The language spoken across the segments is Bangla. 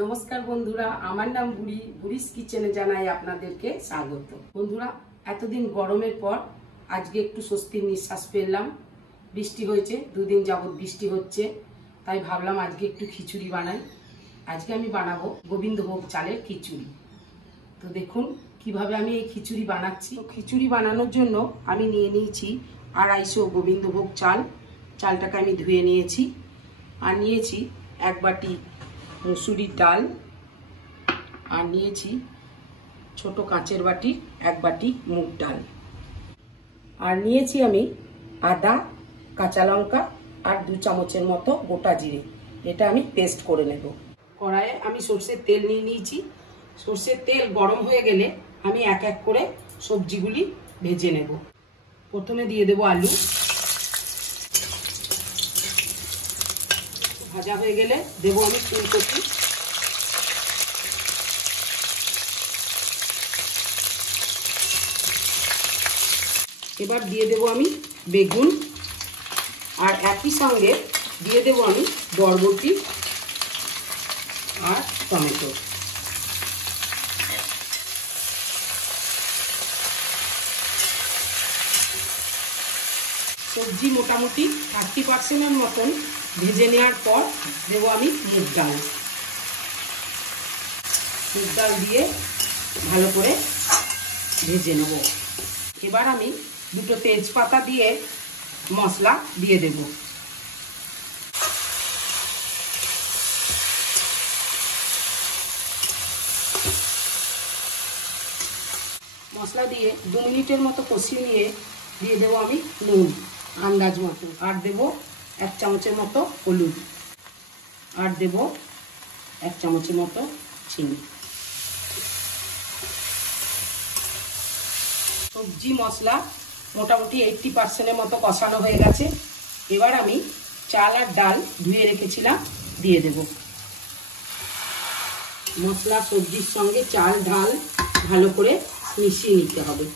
নমস্কার বন্ধুরা, আমার নাম বুড়ি। বুড়িস কিচেনে জানাই আপনাদেরকে স্বাগত। বন্ধুরা, এতদিন গরমের পর আজকে একটু স্বস্তির নিঃশ্বাস ফেললাম। বৃষ্টি হয়েছে, দুদিন যাবত বৃষ্টি হচ্ছে, তাই ভাবলাম আজকে একটু খিচুড়ি বানাই। আজকে আমি বানাবো গোবিন্দভোগ চালের খিচুড়ি। তো দেখুন কিভাবে আমি এই খিচুড়ি বানাচ্ছি। খিচুড়ি বানানোর জন্য আমি নিয়ে নিয়েছি 250 গোবিন্দভোগ চাল। চালটাকে আমি ধুয়ে নিয়েছি। আর নিয়েছি 1 বাটি মুসুরির ডাল, আর নিয়েছি ছোট কাঁচের বাটি 1 বাটি মুগ ডাল, আর নিয়েছি আমি আদা, কাঁচা লঙ্কা আর 2 চামচের মতো গোটা জিরে। এটা আমি পেস্ট করে নেব। কড়াইয়ে আমি সরষের তেল নিয়ে নিয়েছি। সরষের তেল গরম হয়ে গেলে আমি এক এক করে সবজিগুলি ভেজে নেব। প্রথমে দিয়ে দেব আলু। ভাজা হয়ে গেলে দেব আমি ফুলকপি, এবার দিয়ে দেব আমি বেগুন, আর একই সঙ্গে দিয়ে দেব আমি বরবটি আর টমেটো। সবজি মোটামুটি 30% মতন ভেজে নেওয়ার পর দেব আমি মুগ ডাল। মুগ ডাল দিয়ে ভালো করে ভেজে নেব। এবার আমি 2টো তেজপাতা দিয়ে মশলা দিয়ে দেব। মশলা দিয়ে 2 মিনিটের মতো কষিয়ে নিয়ে দিয়ে দেবো আমি নুন আন্দাজ মতো, আর দেব 1 চামচের মতো হলুদ, আর দেব 1 চামচের মতো চিনি। সবজি মশলা মোটামুটি 80% মতো কষানো হয়ে গেছে। এবার আমি চাল আর ডাল ধুয়ে রেখেছিলাম দিয়ে দেব। মশলা সবজির সঙ্গে চাল ডাল ভালো করে মিশিয়ে নিতে হবে।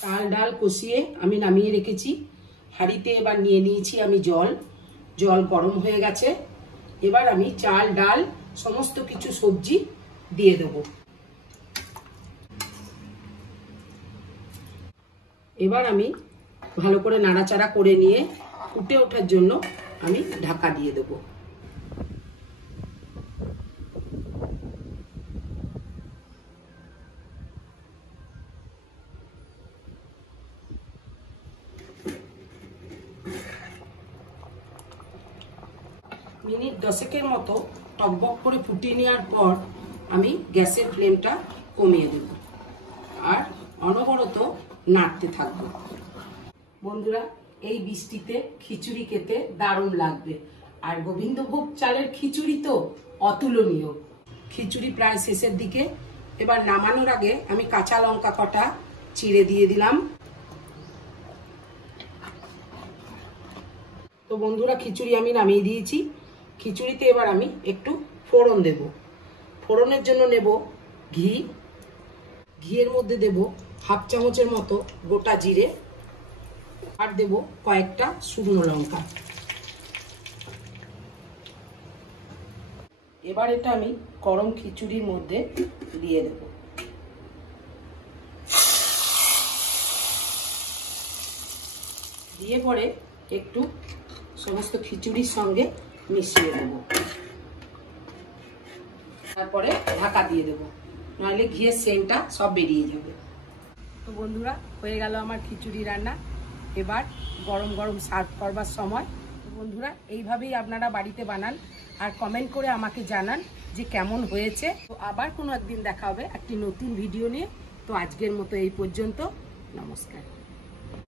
চাল ডাল কষিয়ে আমি নামিয়ে রেখেছি। হাঁড়িতে এবার নিয়ে নিয়েছি আমি জল। জল গরম হয়ে গেছে। এবার আমি চাল ডাল সমস্ত কিছু সবজি দিয়ে দেব। এবার আমি ভালো করে নাড়াচাড়া করে নিয়ে ফুটে ওঠার জন্য আমি ঢাকা দিয়ে দেব। মিনিট 10 মতো টকবক করে ফুটিয়ে নেওয়ার পর আমি গ্যাসের ফ্লেমটা কমিয়ে দেব আর অনবরত নাড়তে থাকবো। বন্ধুরা, এই বৃষ্টিতে খিচুড়ি খেতে দারুণ লাগবে। আর গোবিন্দভোগ চালের খিচুড়ি তো অতুলনীয়। খিচুড়ি প্রায় শেষের দিকে। এবার নামানোর আগে আমি কাঁচা লঙ্কা কটা চিড়ে দিয়ে দিলাম। তো বন্ধুরা, খিচুড়ি আমি নামিয়ে দিয়েছি। খিচুড়িতে এবার আমি একটু ফোড়ন দেব। ফোড়নের জন্য নেব ঘি। ঘিয়ের মধ্যে দেব 1/2 চামচের মতো গোটা জিরে, আর দেব কয়েকটা শুকনো লঙ্কা। এবার এটা আমি গরম খিচুড়ির মধ্যে দিয়ে দেব। দিয়ে পরে একটু সমস্ত খিচুড়ির সঙ্গে মিশিয়ে দেব। তারপরে ঢাকা দিয়ে দেব, নাহলে ঘিয়ের সেন্টটা সব বেরিয়ে যাবে। তো বন্ধুরা, হয়ে গেল আমার খিচুড়ি রান্না। এবার গরম গরম সার্ভ করবার সময়। তো বন্ধুরা, এইভাবেই আপনারা বাড়িতে বানান আর কমেন্ট করে আমাকে জানান যে কেমন হয়েছে। তো আবার কোনো একদিন দেখা হবে একটি নতুন ভিডিও নিয়ে। তো আজকের মতো এই পর্যন্ত। নমস্কার।